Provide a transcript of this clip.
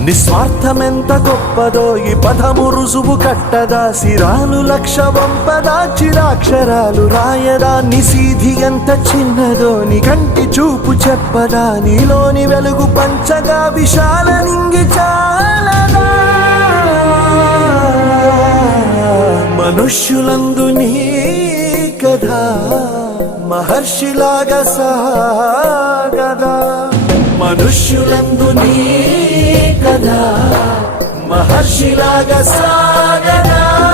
నిస్వార్థమెంత గొప్పదో ఈ పదము రుజువు కట్టదా, సిరాలు లక్ష వంపదా, చిరాక్షరాలు రాయదా, నిసీధి ఎంత చిన్నదో నీ కంటి చూపు చెప్పదా, నీలోని వెలుగు పంచగా విశాల నింగి చాలదా. మనుష్యులందు నీ కథ మహర్షిలాగా సాగదా, మనుష్యులందు నీ కథ మహర్షిలాగా సాగదా.